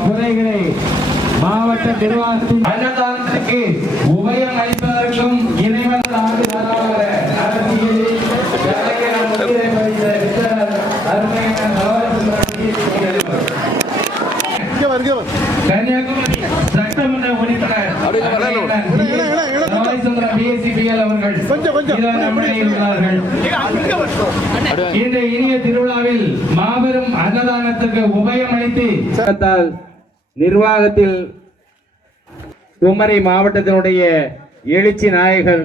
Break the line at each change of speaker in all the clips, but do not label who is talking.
குறைகளை மாவட்ட நிர்வாகத்தின் அன்னதானத்திற்கு உபயம் அளிப்பதற்கும் இறைவன் ஆண்டுகளாக கன்னியாகுமரி சட்டமன்ற உறுப்பினர் ரவிச்சந்திரன் பிஎஸ்சிபிஎல் அவர்கள். இந்த இனிய திருவிழாவில் மாபெரும் அன்னதானத்துக்கு உபயமளித்து சங்கத்தால் நிர்வாகத்தில் குமரி மாவட்டத்தினுடைய எழுச்சி நாயகர்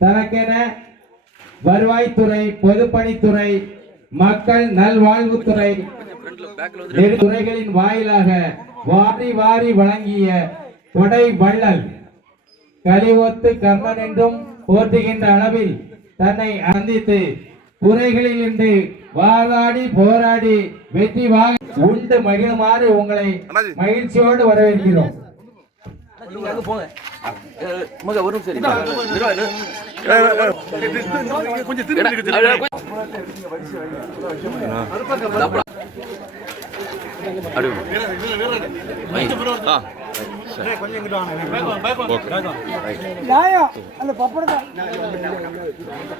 தனக்கென வருவாய்த்துறை பொதுப்பணித்துறை மக்கள் நல்வாழ்வுத்துறை துறைகளின் வாயிலாக வாரி வாரி வழங்கிய கொடை வள்ளல் கலிவொத்து கர்ணன் என்றும் போற்றுகின்ற அளவில் தன்னை சந்தித்து குறைகளில் இன்று வாதாடி போராடி வெற்றி வாங்க உண்டு மகிழுமாறு உங்களை மகிழ்ச்சியோடு வரவேற்கிறோம்.
ஒரு நிமிஷம் இருங்க.
கொஞ்சம்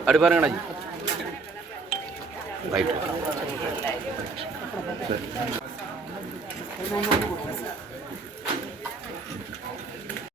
அப்படி பாருங்க ரைட்